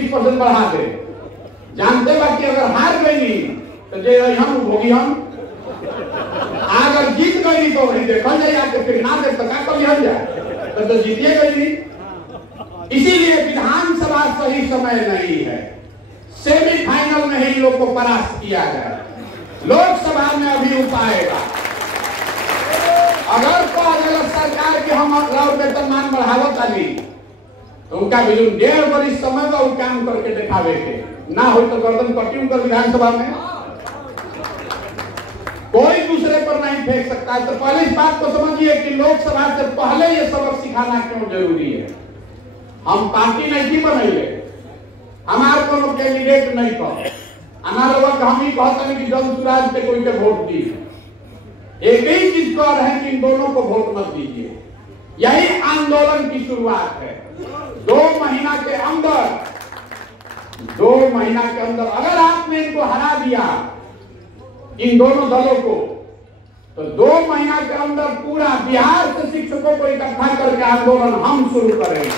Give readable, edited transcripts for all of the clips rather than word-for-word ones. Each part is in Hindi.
20% बढ़ा दे, जानते बाकी अगर हार गई तो जे हम भोगी हम, अगर जीत गई तो वही देखा जाए, आके फिर ना दे तो क्या कर जाए, तो जीतिए गई। इसीलिए विधानसभा सही समय नहीं है, सेमीफाइनल में ही लोग को परास्त किया जाए, लोकसभा में अभी उपाएगा। अगर तो अगर सरकार के हम वेतनमान बढ़ावत आली तो उनका भी 1.5 वर्ष समय में काम करके दिखावे के ना हो तो गर्दन कटी उनका विधानसभा में कोई दूसरे पर नहीं फेंक सकता है। तो पहले इस बात को समझिए कि लोकसभा से पहले ये सबक सिखाना क्यों जरूरी है। हम पार्टी नहीं की बनाइए, हमारे को कैंडिडेट नहीं कहो, हमारे वक्त हम ही कहते हैं कि जन सुराज पे कोई के वोट दी, एक ही चीज कह रहे हैं कि इन दोनों को वोट मत दीजिए। यही आंदोलन की शुरुआत है। 2 महीना के अंदर अगर आपने इनको हरा दिया, इन दोनों दलों को, तो 2 महीना के अंदर पूरा बिहार से शिक्षकों को इकट्ठा करके आंदोलन हम शुरू करेंगे।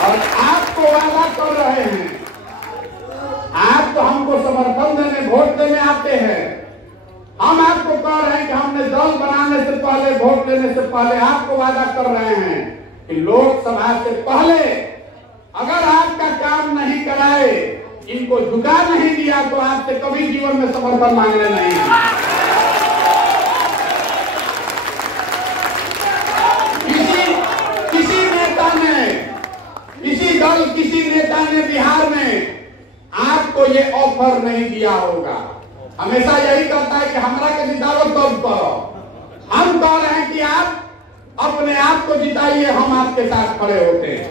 और आपको वादा कर रहे हैं, आप तो हमको समर्थन देने वोट देने आते हैं, हम आपको कह रहे हैं कि हमने दल बनाने से पहले, वोट देने से पहले आपको वादा कर रहे हैं कि लोकसभा से पहले अगर आपका काम नहीं कराए, इनको झुका नहीं दिया तो आपसे कभी जीवन में समर्थन मांगने नहीं है। किसी नेता ने बिहार में आपको ये ऑफर नहीं दिया होगा। हमेशा यही करता है कि हमरा के जिताओ तब करो। हम कह रहे हैं कि आप अपने आप को जिताइए, हम आपके साथ खड़े होते हैं,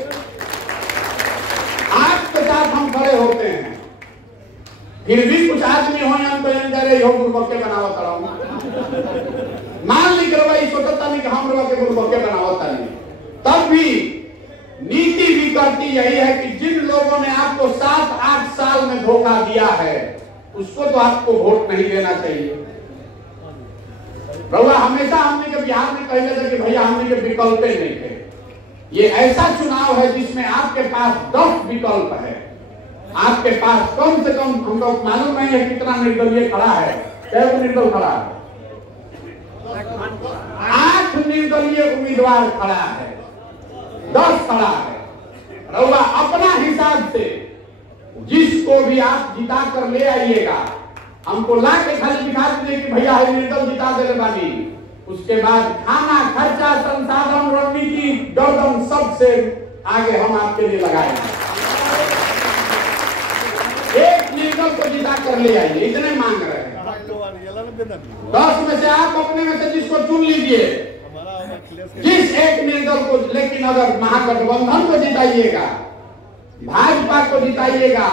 आपके साथ हम खड़े होते हैं। फिर भी कुछ आदमी हो हम तो गुरबक्के बनावत रहो, मान ली भाई सोचता नहीं कि हम लोग के गुरबक्के बनावत नहीं, तब भी नीति भी करती यही है कि जिन लोगों ने आपको 7-8 साल में धोखा दिया है उसको तो आपको वोट नहीं देना चाहिए। रउआ हमेशा हमने के बिहार में कहते थे कि भैया हमने के विकल्प नहीं थे। ये ऐसा चुनाव है जिसमें आपके पास 10 विकल्प है। आपके पास कम से कम, हम लोग मालूम नहीं है कितना निर्दलीय खड़ा है, कैसे निर्दल खड़ा है, 8 निर्दलीय उम्मीदवार खड़ा है, 10 खड़ा है। रउआ अपना हिसाब से जिसको भी आप जिता कर ले आइएगा, हमको ला के खाली दिखा दीजिए कि भैया निर्दल जिता दे बानी, उसके बाद खाना खर्चा संसाधन रणनीति गर्दन सबसे आगे हम आपके लिए लगाएंगे। एक निर्दल को जिता कर ले आइए, इतने मांग रहे हैं। 10 में से आप अपने में से जिसको चुन लीजिए, जिस एक निर्दल को, लेकिन अगर महागठबंधन को जिताइएगा, भाजपा को जिताइएगा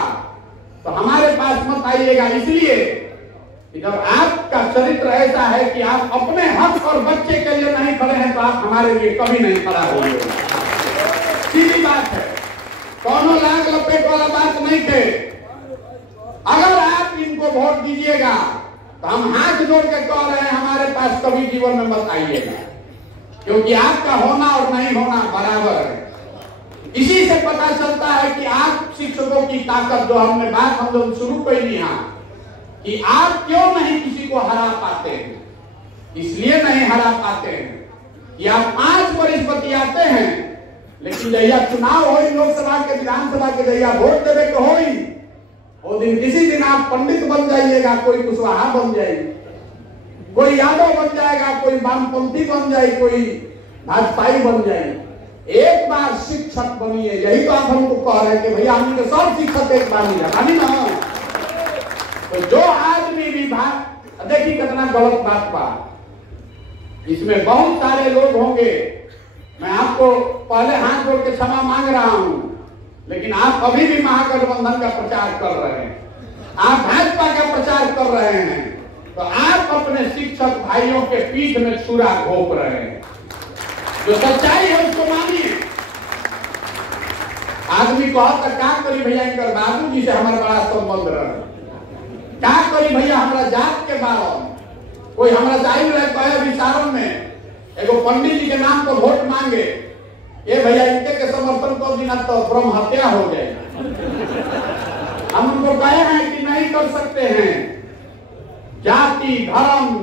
तो हमारे पास मत आइएगा। इसलिए कि जब आपका चरित्र ऐसा है कि आप अपने हक और बच्चे के लिए नहीं खड़े हैं तो आप हमारे लिए कभी नहीं खड़ा होंगे। सीधी बात है, कौनो लाग लपेट वाला बात नहीं थे। अगर आप इनको वोट दीजिएगा तो हम हाथ जोड़ के कह रहे हैं हमारे पास कभी जीवन में मत आइएगा, क्योंकि आपका होना और नहीं होना बराबर है। इसी से पता चलता है कि आप शिक्षकों की ताकत, जो हमने बात हम लोग शुरू कर ली कि आप क्यों नहीं किसी को हरा पाते हैं। इसलिए नहीं हरा पाते हैं कि आप 5 वर्ष बतियाते हैं, लेकिन जहिया चुनाव हो, लोकसभा के विधानसभा के जहिया वोट देवे के हो, वो दिन किसी दिन आप पंडित बन जाइएगा, कोई कुशवाहा बन जाएगी, कोई यादव बन जाएगा, कोई वामपंथी बन जाए, कोई भाजपाई बन जाए। एक बार शिक्षक बनिए, यही तो आप हमको कह रहे हैं कि भैया हमने तो सब शिक्षक एक बार नहीं जानी ना। तो जो आदमी भी देखिए कितना गलत बात बा, इसमें बहुत सारे लोग होंगे, मैं आपको पहले हाथ जोड़ के क्षमा मांग रहा हूं, लेकिन आप अभी भी महागठबंधन का प्रचार कर रहे हैं, आप भाजपा का प्रचार कर रहे हैं, तो आप अपने शिक्षक भाइयों के पीठ में छुरा घोंप रहे हैं। जो सच्चाई है उसको मानिए। आदमी को क्या करी भैया इनकर बाबू जी से हमारा बड़ा संबंध रहे, क्या करी भैया हमारा जात के बारे, कोई हमारा जाहिर रहे कहे विचारों में एगो पंडित जी के नाम पर वोट मांगे, ये भैया इनके के समर्थन न तो ब्रह्म हत्या हो जाएगी। हम उनको कहे हैं कि नहीं कर सकते हैं। जाति, धर्म,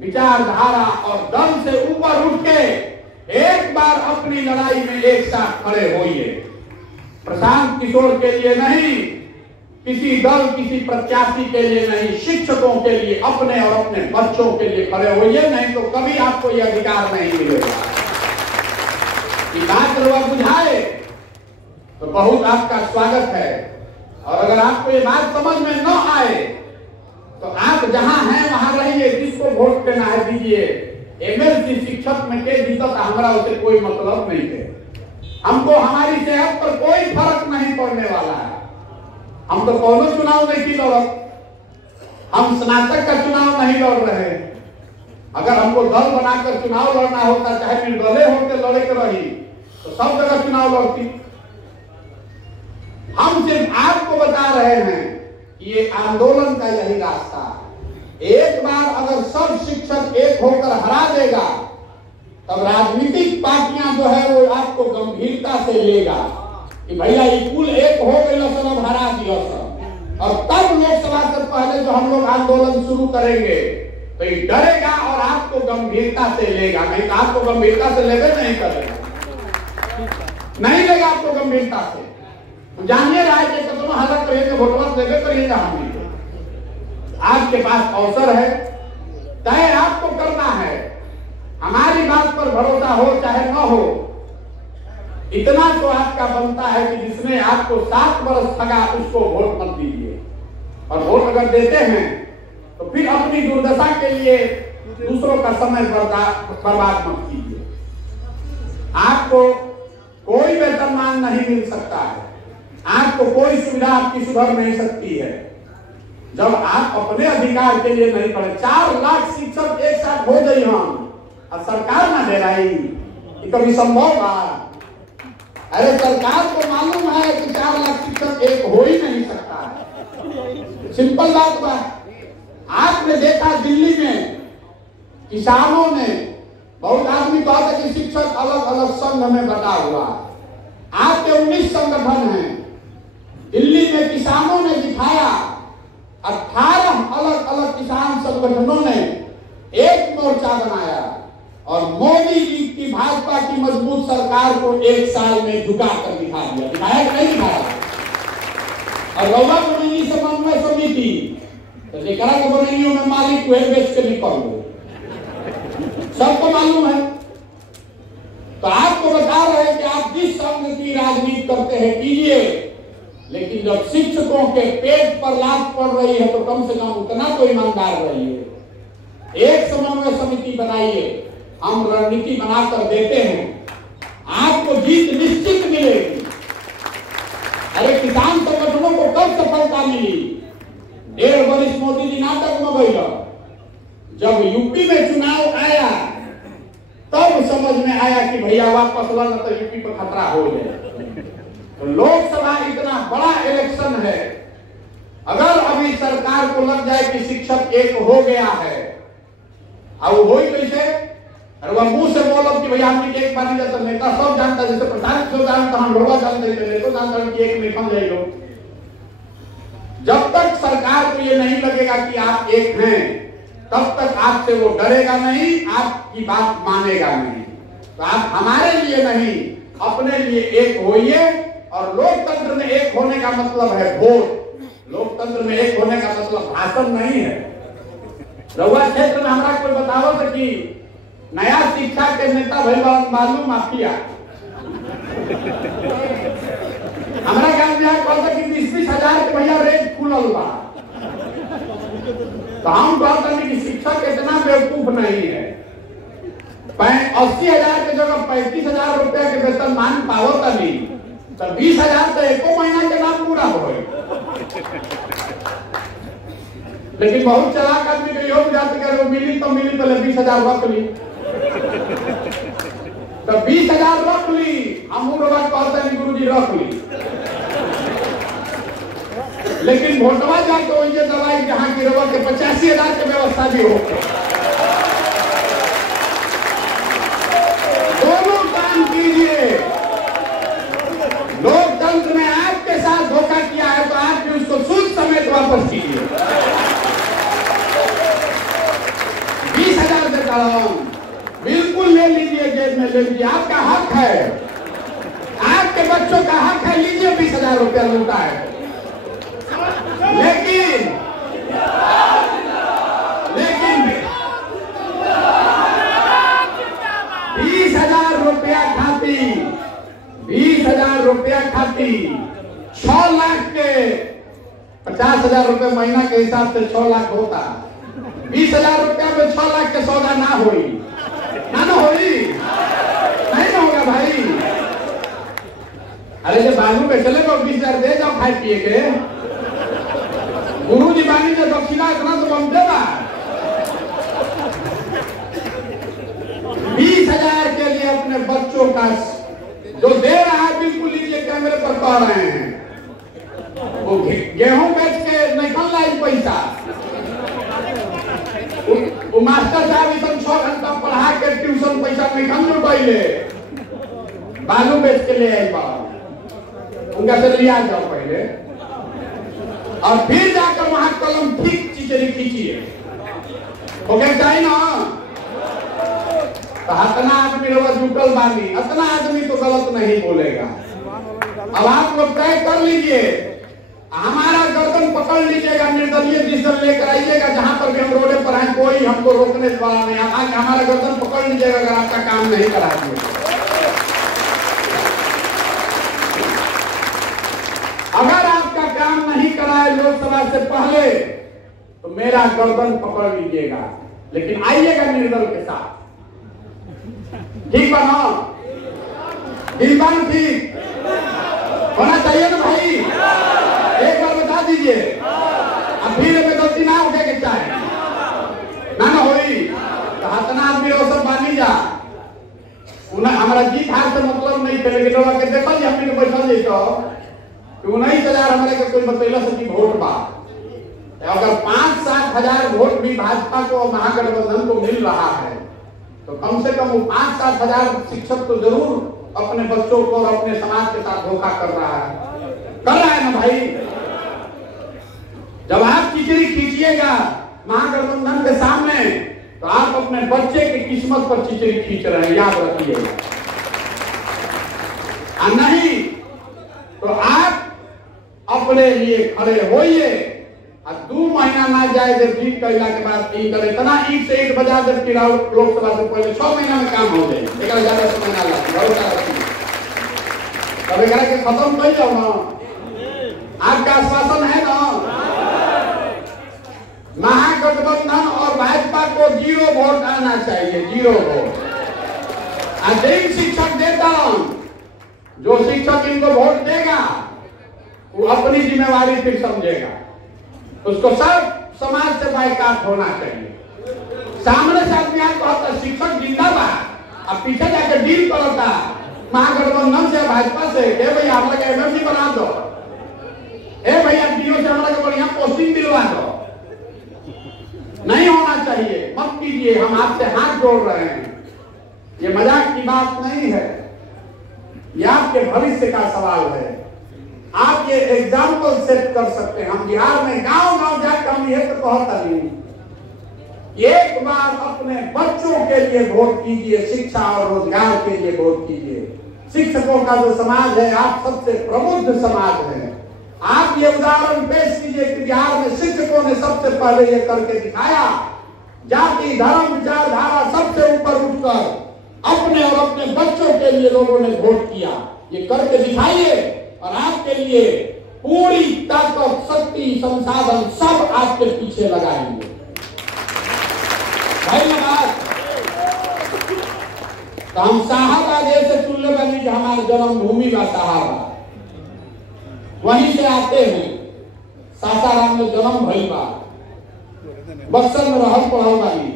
विचारधारा और दल से ऊपर उठ के एक बार अपनी लड़ाई में एक साथ खड़े होइए। प्रशांत किशोर के लिए नहीं, किसी दल, किसी प्रत्याशी के लिए नहीं, शिक्षकों के लिए, अपने और अपने बच्चों के लिए खड़े होइए, नहीं तो कभी आपको यह अधिकार नहीं मिलेगा। बात लोग बुझाए तो बहुत आपका स्वागत है, और अगर आपको ये बात समझ में न आए तो आप जहां हैं वहां रहिए। जिसको वोट देना है दीजिए। एमएलसी शिक्षक में के जीता हमारा उसे कोई मतलब नहीं है। हमको हमारी सेहत पर कोई फर्क नहीं पड़ने वाला है। हम तो कोनो चुनाव नहीं लड़, हम स्नातक का चुनाव नहीं लड़ रहे। अगर हमको दल बनाकर चुनाव लड़ना होता, चाहे निर्दलीय होकर लड़े के रही, तो सब जगह चुनाव लड़ती। हम सिर्फ आपको बता रहे हैं कि ये आंदोलन का यही रास्ता है। एक बार अगर सब शिक्षक एक होकर हरा देगा, तब राजनीतिक पार्टियां जो है वो आपको गंभीरता से लेगा कि भैया ये कुल एक हो गए, सब हरा दिया सब। और तब लोकसभा से पहले जो हम लोग आंदोलन शुरू करेंगे तो ये डरेगा और आपको गंभीरता से लेगा। नहीं तो आपको गंभीरता से लेवे नहीं करेगा, नहीं लेगा आपको गंभीरता से। जानिए रहा है कि कदम हालत करिए तो वोटवा लेवे करिएगा। हम आपके पास अवसर है, तय आपको करना है। हमारी बात पर भरोसा हो चाहे न हो, इतना तो आपका बनता है कि जिसने आपको 7 वर्ष ठगा उसको वोट मत दीजिए। और वोट अगर देते हैं तो फिर अपनी दुर्दशा के लिए दूसरों का समय बर्बाद मत कीजिए। आपको कोई वेतनमान नहीं मिल सकता है, आपको कोई सुविधा आपकी सुधर नहीं सकती है जब आप अपने अधिकार के लिए नहीं खड़े। 4 लाख शिक्षक एक साथ हो गई हम, अब सरकार ना दे रही, ये कभी संभव है? अरे सरकार को मालूम है कि 4 लाख शिक्षक एक हो ही नहीं सकता है। सिंपल बात। आपने देखा दिल्ली में किसानों ने, बहुत आदमी कहता है कि शिक्षक अलग अलग संघ में बटा हुआ। आपके 19 संगठन हैं। दिल्ली में किसानों ने दिखाया, 18 अलग अलग किसान संगठनों ने एक मोर्चा बनाया और मोदी जी की भाजपा की मजबूत सरकार को 1 साल में झुका कर दिखा दिया। दिखाया कि नहीं दिखाया? और रौवा बनेगी समन्वय समिति तो लेकरा के बनेगियों में मालिक हुए बेच के निकल गए, सबको मालूम है। तो आपको बता रहे हैं कि आप जिस संघ की राजनीति करते हैं कीजिए, लेकिन जब शिक्षकों के पेट पर लात पड़ रही है तो कम से कम उतना तो ईमानदार रहिए। एक समन्वय समिति बनाइए, हम रणनीति बनाकर देते हैं, आपको जीत निश्चित मिलेगी। अरे किसान संगठनों को कब सफलता मिली? 1.5 वर्ष मोदी जी नाटक में गई। जब यूपी में चुनाव आया तब समझ में आया कि भैया वापस लड़ना तो यूपी पर खतरा हो जाए। तो लोकसभा इतना बड़ा इलेक्शन है, अगर अभी सरकार को लग जाए कि शिक्षक एक हो गया है, अब वो ही कैसे? अरे वह मुंह से बोलो कि भैया हमने एक बार नहीं जाता, नेता सब जानता, जैसे प्रधान सब जानता, हम लोग जानते थे, तो जानता कि एक निकल जाएगा। जब तक सरकार को ये नहीं लगेगा कि आप एक हैं, तब तक आपसे वो डरेगा नहीं, आपकी बात मानेगा नहीं। तो आप हमारे लिए नहीं, अपने लिए एक होइए। और लोकतंत्र में एक होने का मतलब है वोट। लोकतंत्र में एक होने का मतलब भाषण नहीं है। रउआ क्षेत्र में हमारा कोई बताओ तो कि नया शिक्षा के नेता भैया मालूम माफिया हमारा गांव में कहता कि 20-20 हजार के भैया रेट खुलल बा। तो हम कहते हैं कि शिक्षक इतना बेवकूफ नहीं है। 80,000 के जगह 35,000 रुपया के वेतन मान पावता नहीं, तो 20,000 तो एको महीना के नाम पूरा हो। लेकिन बहुत चलाक आदमी के योग जाते कर मिली तो मिली, पहले 20,000 रख ली, तो 20,000 रख ली। हम कहते हैं गुरु जी रख ली, लेकिन भोटवा जाके तो ये दवाई जहां की रवा के 85,000 की व्यवस्था भी हो। दोनों काम कीजिए, ले लीजिए, आपका हक है, आपके बच्चों का हक है, लीजिए 20,000 रुपया लूटा है। लेकिन 20,000 रुपया खाती, 20,000 रुपया खाती 6 लाख के 50,000 रुपये महीना के हिसाब से 6 लाख होता। 20,000 रुपया में 6 लाख के सौदा ना होई, ना होई, नहीं ना होगा भाई। अरे जब बालू में चले तो 20,000 दे जाओ खाए पिए के। गुरु जी बानी ने दक्षिणा इतना तो कम देगा। 20,000 के लिए अपने बच्चों का जो दे रहा है, बिल्कुल लीजिए, कैमरे पर कह रहे हैं, वो गेहूं बेच के निकल रहा है पैसा। वो मास्टर साहब इतना 6 घंटा पढ़ा के ट्यूशन पैसा निकल जो पहले बालू बेच के ले आई बाबा, उनका से लिया जाओ पहले, और फिर जाकर वहां कलम ठीक चिचरी खींचिए। ओके चाहिए ना, तो हतना आदमी जुटल बानी, अतना आदमी तो गलत नहीं बोलेगा। अब आप लोग तय कर लीजिए, हमारा गर्दन पकड़ लीजिएगा, निर्दलीय डिसीजन लेकर आइएगा, जहां पर भी हम रोडे पर आए कोई हमको रोकने वाला नहीं। आज हमारा गर्दन पकड़ लीजिएगा अगर आपका काम नहीं करा दिए। अगर आपका काम नहीं कराए लोकसभा से पहले तो मेरा गर्दन पकड़ लीजिएगा, लेकिन आइएगा निर्दल के साथ, ठीक बना, ठीक होना चाहिए ना भाई। एक बार बता दीजिए, अब फिर में गलती ना उठे के चाहे ना होई तो हतना आदमी वो सब बानी जा। उन्हें हमारा जीत हार से मतलब नहीं थे, लेकिन लोग के देखल जी हमने बैठल जी तो 19,000 हमारे के कोई बतैला से कि वोट बा। अगर 5-7 हजार वोट भी भाजपा को महागठबंधन को मिल रहा है तो कम से कम वो 5-7 हजार शिक्षक तो जरूर अपने बच्चों को और अपने समाज के साथ धोखा कर रहा है ना भाई। जब आप खिचड़ी खींचिएगा महागठबंधन के सामने तो आप अपने बच्चे की किस्मत पर खिचड़ी खींच रहे हैं, याद रखिएगा। नहीं तो आप अपने लिए खड़े होइए, और 2 महीना ना जाए जब जीत कैला के बाद तीन करे इतना ईट से ईट बजा जब फिर लोकसभा से पहले 6 महीना में काम हो जाए, एक ज्यादा समय ना लगे। कभी कह के खत्म कर जाओ ना, आपका आश्वासन है ना। महागठबंधन और भाजपा को 0 वोट आना चाहिए, 0 वोट। अधिक शिक्षक देता हूं, जो शिक्षक इनको वोट देगा वो अपनी जिम्मेवारी फिर समझेगा, उसको सब समाज से बाइकाट होना चाहिए। सामने से आदमी आपको कहता शिक्षक जिंदाबाद, अब पीछे जाकर डील करता महागठबंधन से भाजपा से, भैया हम लोग एमएलसी बना दो, भैया डीओ से हम लोग बढ़िया पोस्टिंग दिलवा दो। नहीं होना चाहिए, मत कीजिए, हम आपसे हाथ जोड़ रहे हैं। ये मजाक की बात नहीं है, ये आपके भविष्य का सवाल है। आप ये एग्जाम्पल सेट कर सकते हैं। हम बिहार में गांव गांव जाकर हम ये तो कहता नहीं, एक बार अपने बच्चों के लिए वोट कीजिए, शिक्षा और रोजगार के लिए वोट कीजिए। शिक्षकों का जो समाज है, आप सबसे प्रबुद्ध समाज है। आप ये उदाहरण पेश कीजिए कि बिहार में शिक्षकों ने सबसे पहले ये करके दिखाया, जाति धर्म विचारधारा सबसे ऊपर उठकर अपने और अपने बच्चों के लिए लोगों ने वोट किया। ये करके दिखाइए और आपके लिए पूरी ताकत, शक्ति, संसाधन सब आपके पीछे लगाएंगे भाई। बात तो हम साहबाद से चुनले बनी जो हमारे जन्मभूमि का साहबाद, वहीं से आते हैं। सासाराम में जन्म भई बा, बक्सर में रहल पढ़ल बानी।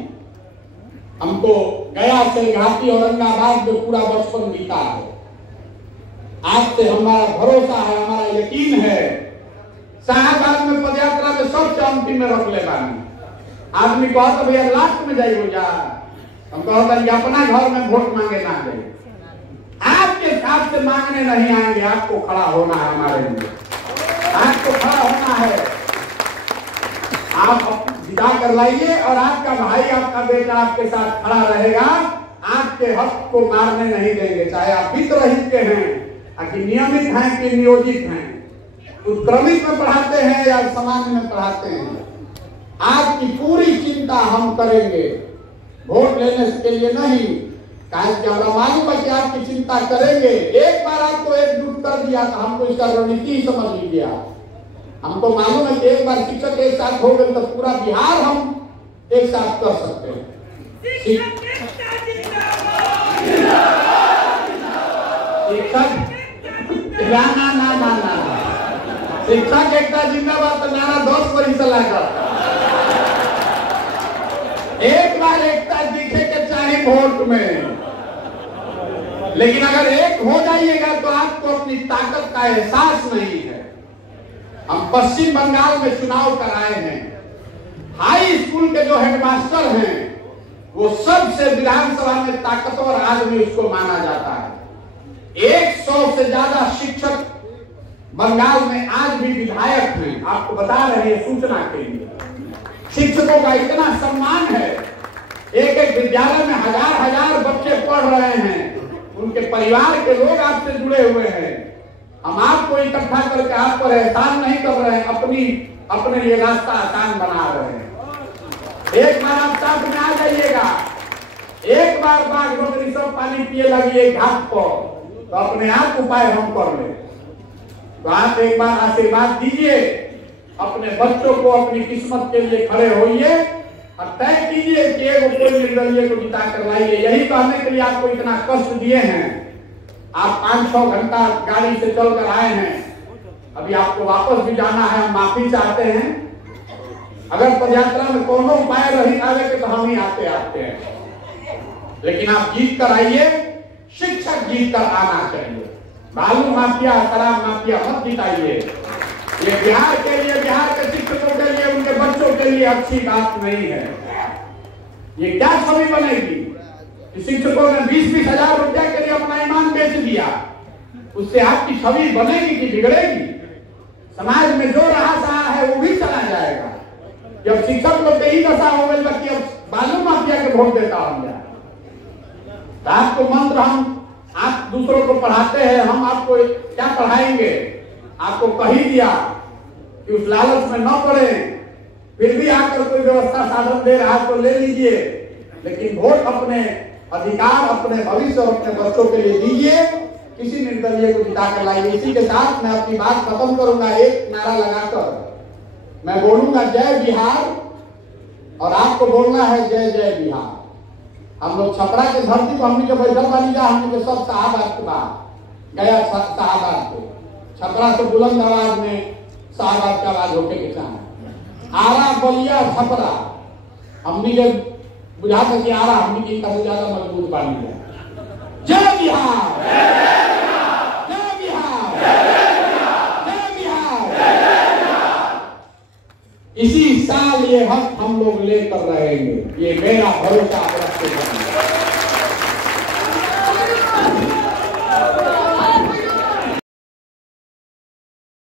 हमको गया से घाटी औरंगाबाद में पूरा बचपन बीता है। आज से हमारा भरोसा है, हमारा यकीन है, शाहबाद में पदयात्रा में सबसे अंतिम में रख ले बानी। आदमी कहता भैया लास्ट में जाइए जा, हम कहता अपना घर में वोट मांगे ना जाए। आपके साथ से मांगने नहीं आएंगे, आपको खड़ा होना है हमारे लिए, आपको खड़ा होना है। आप विदा कर लाइए और आपका भाई, आपका बेटा आपके साथ खड़ा रहेगा आपके हक को मारने नहीं देंगे, चाहे आप वित्त रहित के हैं, कि नियमित हैं कि नियोजित हैं, उत्क्रमित में पढ़ाते हैं या सामान्य में पढ़ाते हैं। आपकी पूरी चिंता हम करेंगे, वोट लेने के लिए नहीं, कि हमारा मालूम है कि आपकी चिंता करेंगे। एक बार आपको एकजुट कर दिया तो हमको इसका रणनीति समझ लीजिए। हमको मालूम है कि एक बार शिक्षक एक साथ हो गए तो पूरा बिहार हम एक साथ कर सकते हैं। शिक्षक शिक्षक एकता जिंदाबाद तो नारा 10 बरी से लाकर एक बार एकता दिखे के चाहे वोट में, लेकिन अगर एक हो जाइएगा तो आपको अपनी ताकत का एहसास नहीं है। हम पश्चिम बंगाल में चुनाव कराए हैं, हाई स्कूल के जो हेडमास्टर हैं वो सबसे विधानसभा में ताकतवर आदमी उसको माना जाता है। 100 से ज्यादा शिक्षक बंगाल में आज भी विधायक हैं। आपको बता रहे हैं सूचना के लिए, शिक्षकों का इतना सम्मान है। एक एक विद्यालय में हजार बच्चे पढ़ रहे हैं, उनके परिवार के लोग आपसे जुड़े हुए हैं। हम आपको इकट्ठा करके आप पर एहसान नहीं कर रहे हैं, अपने लिए रास्ता आसान बना रहे हैं। एक बार आप साथ में आ जाइएगा, एक बार बाघ बकरी सब पानी पिए लगिए घाट पर, तो अपने आप उपाय हम कर ले। तो आप एक बार आशीर्वाद दीजिए, अपने बच्चों को अपनी किस्मत के लिए खड़े होइए और तय कीजिए कि एगो कोई निर्दलीय को जिता करवाइए। यही कहने के लिए आपको इतना कष्ट दिए हैं। आप 5-6 घंटा गाड़ी से चलकर आए हैं, अभी आपको वापस भी जाना है। हम माफी चाहते हैं, अगर पदयात्रा में कोनो उपाय रही आगे तो हम ही आते हैं, लेकिन आप जीत कर आइए। शिक्षक जीत कर आना चाहिए। बालू माफिया, शराब माफिया मत जिताइए। ये बिहार के लिए, बिहार के शिक्षकों के लिए, उनके बच्चों के लिए अच्छी बात नहीं है। ये क्या छवि बनेगी कि शिक्षकों ने 20-20 हजार रुपया के लिए अपना ईमान बेच दिया, उससे आपकी छवि बनेगी कि बिगड़ेगी? समाज में जो रहा सहा है वो भी चला जाएगा। जब शिक्षक लोग यही दशा हो गई कि अब बालू माफिया के वोट देता हूं, तो आपको मंत्र हम आप दूसरों को पढ़ाते हैं, हम आपको क्या पढ़ाएंगे? आपको कही दिया कि उस लालच में न पड़े, फिर भी आकर कोई व्यवस्था साधन दे रहा है तो ले लीजिए, लेकिन वोट अपने अधिकार, अपने भविष्य और अपने बच्चों के लिए दीजिए। किसी निर्दलीय को जिता कर लाइए। इसी के साथ मैं अपनी बात खत्म करूंगा। एक नारा लगाकर मैं बोलूंगा जय बिहार, और आपको बोलना है जय जय बिहार। हम लोग छपरा के धरती को हमने के बैठल बानी जा, हमने के सब साहबाद के बाद गया साहबाद को छपरा से बुलंद आवाज में साहबाद का आवाज होके के चाहे। आरा बलिया छपरा हमने के बुझा सके, आरा हमने की सबसे ज्यादा मजबूत बानी है। जय बिहार, जय बिहार, जय बिहार। इसी साल ये हक हम लोग लेकर रहेंगे, ये मेरा भरोसा रखते हैं।